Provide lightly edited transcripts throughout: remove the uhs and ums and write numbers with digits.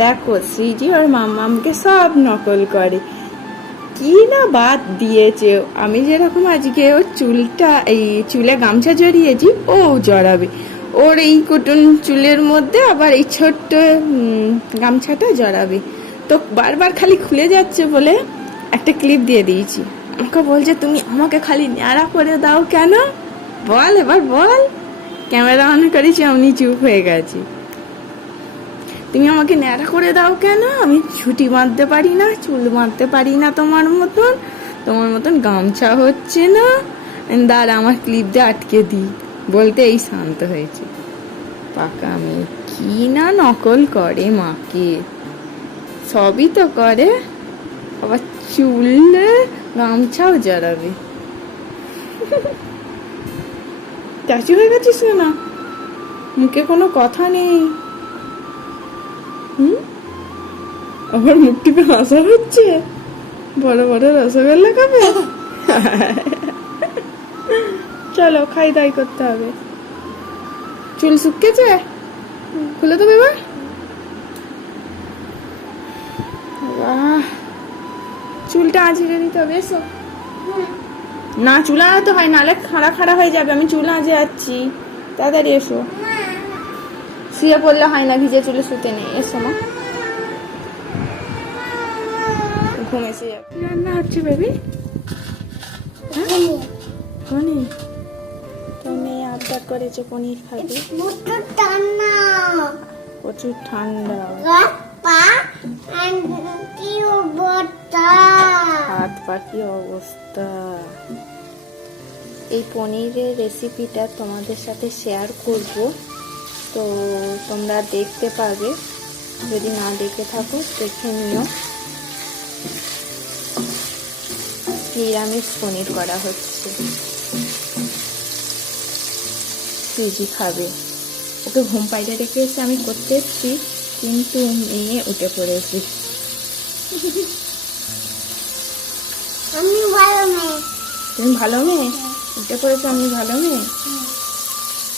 দেখো শ্রীজি ওর মাম্মামকে সব নকল করে, কি না বাদ দিয়েছে। আমি যেরকম আজকে ওর চুলটা, এই চুলে গামছা জড়িয়েছি, ও জড়াবে ওর এই কুটুন চুলের মধ্যে আবার এই ছোট্ট গামছাটা জড়াবে। তো বারবার খালি খুলে যাচ্ছে বলে একটা ক্লিপ দিয়ে দিয়েছি। আমাকে বলছে তুমি আমাকে খালি ন্যাড়া করে দাও কেন, বল এবার বল। ক্যামেরা অন করেছি, আমি চুপ হয়ে গেছি। তুমি আমাকে ন্যাড়া করে দাও কেন, আমি ছুটি বাঁধতে পারি না, চুল বাঁধতে পারি না তোমার মতন গামছা হচ্ছে না, দাঁড়া আমার ক্লিপ দিয়ে আটকে দিই বলতে এই শান্ত হয়েছে। পাকা মেয়ে, কি না নকল করে মাকে, সবই তো করে, আবার চুলে গামছাও জড়াবে। চাচি হয়ে গেছিস না, মুখে কোনো কথা নেই। আবার মুখ টিপে হাসা হচ্ছে, বড় বড় রসগোল্লা খাবে। চলো খাই দাই করতে হবে। চুল শুকিয়েছে, খুলে দেবে এবার। চুলটা আঁচড়ে নিতে হবে, এসো। না চুল আনাতে হয়, নাহলে খাড়া খাড়া হয়ে যাবে। আমি চুল আঁচড়ে যাচ্ছি, তাড়াতাড়ি এসো। শুয়ে পড়লে হয় না, ভিজে চুলে শুতে নেই, এসো মা। ঘুম এসে যাবে। রান্না হচ্ছে বেবি, পনির। তো মেয়ে আবদার করেছে পনির খাবে, প্রচুর ঠান্ডা, হাত পা কি অবস্থা। এই পনিরের রেসিপিটা তোমাদের সাথে শেয়ার করব, তো তোমরা দেখতে পাবে, যদি না দেখে থাকো দেখে নিও। নিরামিষ পনির করা হচ্ছে, সুজি খাবে। ওকে ঘুম পাইতে রেখে এসে আমি করতে এসছি, কিন্তু মেয়ে উঠে পড়েছি। আমি ভালো মেয়ে। তুমি ভালো মেয়ে, উঠে পড়েছো, আমি ভালো মেয়ে।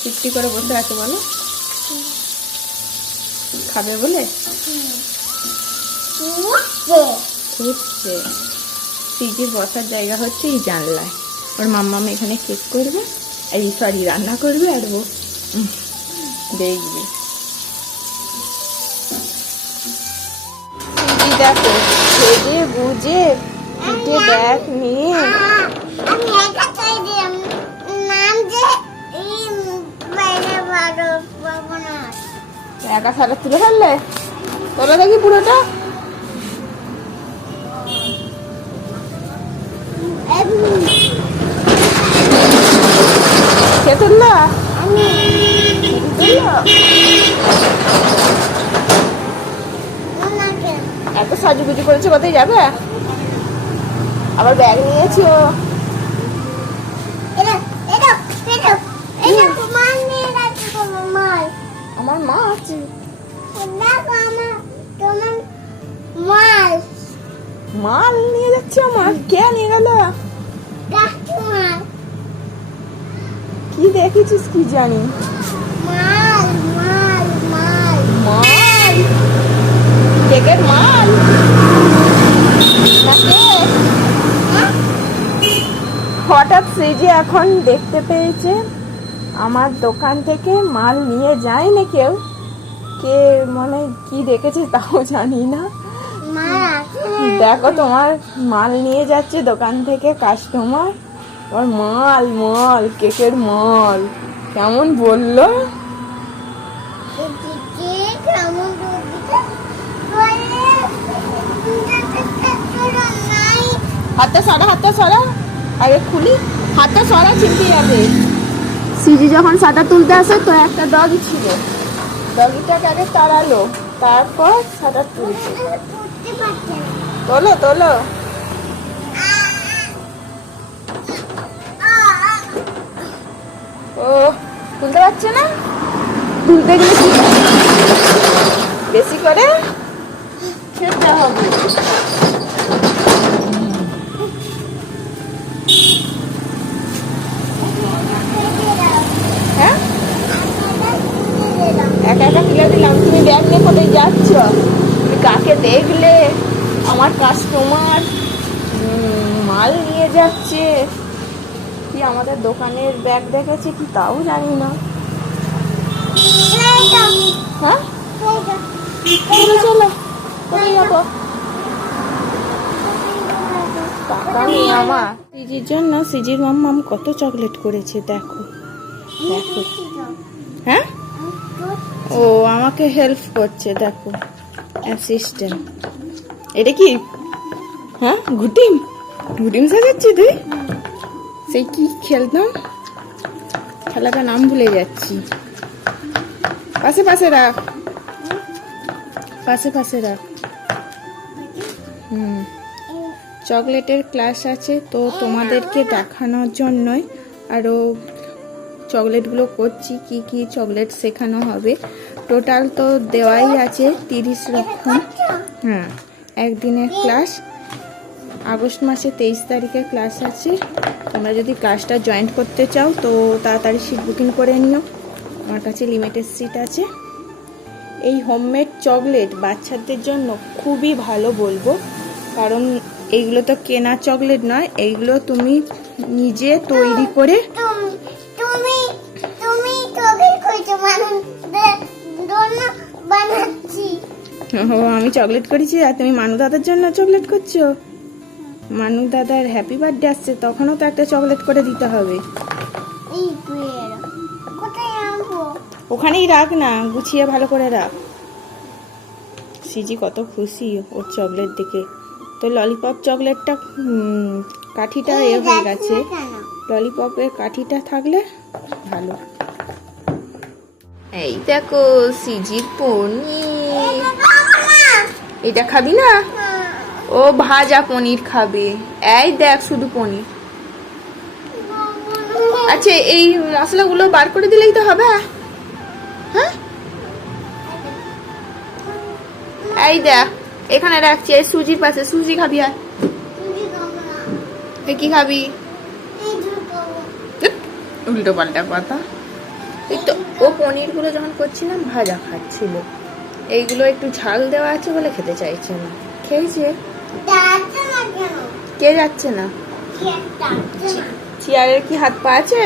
চুপটি করে বসে আছে বলো, খাবে বলে উঠছে। সিজির বসার জায়গা হচ্ছে এই জানলায়, ওর মাম্মাম এখানে কেক করবে, এই সরি রান্না করবে, আর ও দেখবে। সিজি দেখো সেজে গুজে পিঠে ব্যাগ নিয়ে, একা সারা তুলে ফেললে, তোলা দেখি পুরোটা। কে তুললো? এত সাজুগুজু করেছে, কোথায় যাবে? আবার ব্যাগ নিয়েছো? আমার মা আছে, মাল নিয়ে যাচ্ছে। আমার কে নিয়ে গেল? কি দেখেছিস কি জানি? মাল, কেকের মাল। হঠাৎ সেজে এখন দেখতে পেয়েছে আমার দোকান থেকে মাল নিয়ে যায় না কেউ, কে মনে কি দেখেছে তাও জানি না। দেখো তোমার মাল নিয়ে যাচ্ছে দোকান থেকে কাস্টমার, ওর মাল মাল কেকের মাল। কেমন বললো? হাতটা সরা, আগে খুলি, হাতটা সরা, চিনতে যাবে। সিজি যখন সাদা তুলতে আসে তো একটা ডগি ছিল, ডগিটাকে আগে তাড়ালো, তারপর সাদা তুলছে। তোলো ও তুলতে পারছে না, তুলতে গেলে কি বেশি করে খেতে হবে। হ্যাঁ একা একা তুলে দিলাম, তুমি ব্যাগ নিয়ে কোথায় যাচ্ছ? দেখলে আমার কাস্টমার মাল নিয়ে যাচ্ছে, কি আমাদের দোকানের ব্যাগ দেখেছে কি তাও জানি না। হ্যাঁ চলো চলো, কোথায় যাবো? টাকা নেই আমার। সিজির জন্য সিজির মাম্মাম কত চকলেট করেছে দেখো দেখো। হ্যাঁ ও আমাকে হেল্প করছে দেখো, অ্যাসিস্ট্যান্ট। এটা কি? হ্যাঁ ঘুটিম, ঘুটিম সাজাচ্ছি তুই? সেই কি খেলতাম, খেলাটার নাম ভুলে যাচ্ছি। পাশে পাশে রাখ, পাশে পাশে রাখ। চকলেটের ক্লাস আছে তো তোমাদেরকে দেখানোর জন্যই আরও চকলেটগুলো করছি, কি কি চকলেট শেখানো হবে। টোটাল তো দেওয়াই আছে 30 রকম। হ্যাঁ একদিনের ক্লাস, আগস্ট মাসে 23 তারিখে ক্লাস আছে। তোমরা যদি ক্লাসটা জয়েন করতে চাও তো তাড়াতাড়ি সিট বুকিং করে নিও, আমার কাছে লিমিটেড সিট আছে। এই হোমমেড চকলেট বাচ্চাদের জন্য খুবই ভালো বলবো, কারণ এইগুলো তো কেনা চকলেট নয়, এইগুলো তুমি নিজে তৈরি করে। আমি চকলেট করেছি আর তুমি মানু দাদার জন্য চকলেট করছো? মানু দাদার হ্যাপি বার্থডে আসছে, তখনও তো একটা চকলেট করে দিতে হবে। ওখানেই রাখ না, গুছিয়ে ভালো করে রাখ। সিজি কত খুশি ওর চকলেট দেখে। তো ললিপপ চকলেটটা কাঠিটা হয়ে গেছে, ললিপপের কাঠিটা থাকলে ভালো। এই দেখো সিজির পনির, এটা খাবি না? ও ভাজা পনির খাবে। এই দেখ শুধু পনির। আচ্ছা এই মশলাগুলো বার করে দিলেই তো হবে। হ্যাঁ এই দেখ এখানে রাখছি, এই সুজির পাশে। সুজি খাবি? আর কি খাবি? উল্টো পাল্টা কথা। এই তো ও পনিরগুলো যখন করছিলাম ভাজা খাচ্ছিল, এইগুলো একটু ঝাল দেওয়া আছে বলে খেতে চাইছে না। খেয়েছে? কে যাচ্ছে না? চেয়ারের কি হাত পা আছে?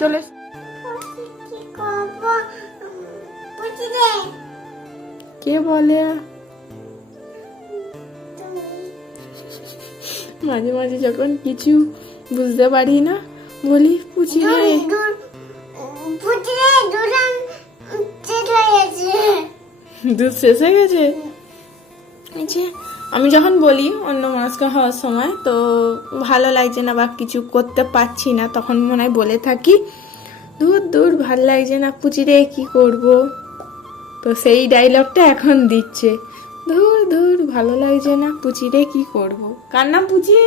চলে কে বলে? মাঝে মাঝে যখন কিছু বুঝতে পারি না বলি পুচি রে। দুধ শেষ হয়ে গেছে। আমি যখন বলি অন্য মানুষকে হওয়ার সময় তো ভালো লাগছে না বা কিছু করতে পারছি না, তখন মনে হয় বলে থাকি দূর দূর ভাল লাগছে না পুচি রে কি করব। তো সেই ডায়লগটা এখন দিচ্ছে, ধুর ধুর ভালো লাগছে না পুচি রে কি করব। কার নাম পুচি?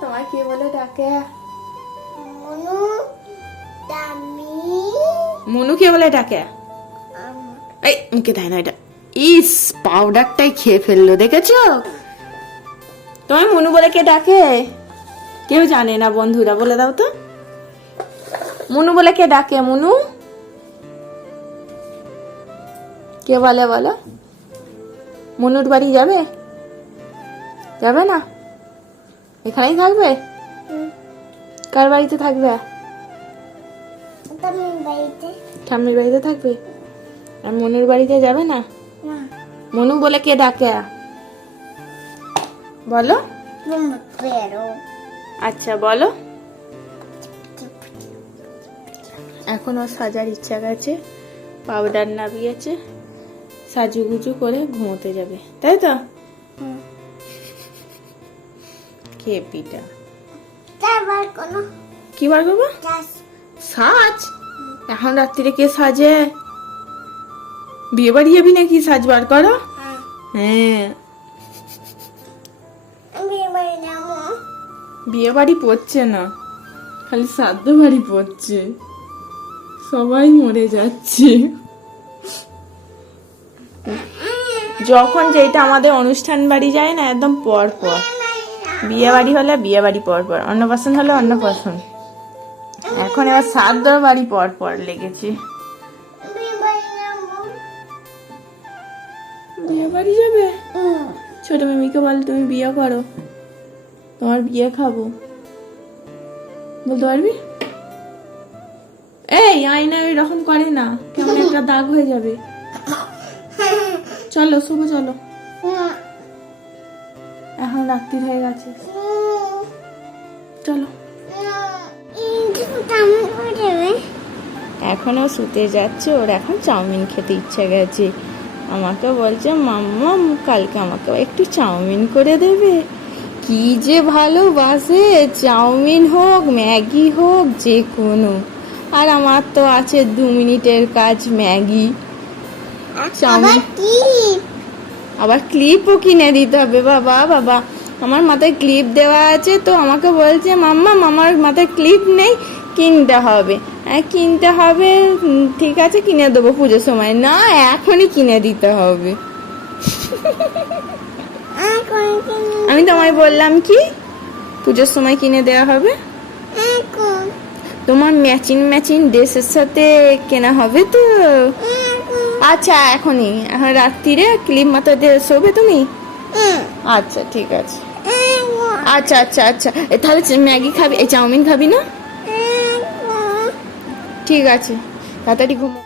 তোমার কে বলে ডাকে? মনু কে বলে ডাকে? এই মুখে দেয় না এটা। ইস পাউডারটাই খেয়ে ফেললো, দেখেছো? তোমায় মনু বলে কে ডাকে? কেউ জানে না বন্ধুরা, বলে দাও তো মনু বলে কে ডাকে? মনু কে বলে বলো? মনুর বাড়ি যাবে? যাবে না? এখানেই থাকবে? কার বাড়িতে থাকবে? ঠাম্মির বাড়িতে থাকবে। আর মনুর বাড়িতে যাবে না? মনু বলে কে ডাকে বলো? আচ্ছা বলো। এখনো সাজার ইচ্ছা গেছে, পাউডার নামিয়েছে, সাজুগুজু করে ঘুমোতে যাবে, তাই তো? কে পিটা কি বার করবো? সাজ? এখন রাত্রিরে কে সাজে? বিয়ে বাড়ি যাবি নাকি সাজ বার করো? হ্যাঁ বিয়ে বাড়ি পড়ছে না, খালি শ্রাদ্ধ বাড়ি পড়ছে, সবাই মরে যাচ্ছে। যখন যেটা আমাদের অনুষ্ঠান বাড়ি যায় না একদম পর পর, বিয়ে বাড়ি হলে বিয়ে বাড়ি পর পর, অন্নপ্রাশন হলে অন্নপ্রাশন, এখন এবার শ্রাদ্ধ বাড়ি পর পর লেগেছে। বিয়ে বাড়ি যাবে? ছোট মিমিকে বল তুমি বিয়ে করো, তোমার বিয়ে খাবো, বলতে পারবি? এই আয়না এরকম করে না, কেমন একটা দাগ হয়ে যাবে। চলো শুভ, চলো, এখন রাত্রি হয়ে গেছে, চলো। এখনো শুতে যাচ্ছে, ওর এখন চাউমিন খেতে ইচ্ছে গেছে। আমাকে বলছে মাম্মা কালকে আমাকে একটু চাউমিন করে দেবে। কি যে ভালোবাসে, চাউমিন হোক ম্যাগি হোক যে কোনো। আর আমার তো আছে 2 মিনিটের কাজ, ম্যাগি চাউমিন। আবার ক্লিপও কিনে দিতে হবে। বাবা বাবা, আমার মাথায় ক্লিপ দেওয়া আছে, তো আমাকে বলছে মাম্মা আমার মাথায় ক্লিপ নেই, কিনতে হবে। হ্যাঁ কিনতে হবে, ঠিক আছে কিনে দেবো পুজোর সময়। না এখনই কিনে দিতে হবে। আমি তোমায় বললাম কি পুজোর সময় কিনে দেওয়া হবে। তোমার ম্যাচিং ম্যাচিং ড্রেসের সাথে কেনা হবে তো। আচ্ছা এখনই, এখন রাত্রিরে ক্লিপ মাথা দিয়ে শোবে তুমি? আচ্ছা ঠিক আছে। আচ্ছা আচ্ছা আচ্ছা, তাহলে ম্যাগি খাবি, এই চাউমিন খাবি না? ঠিক আছে, তাড়াতাড়ি ঘুমো।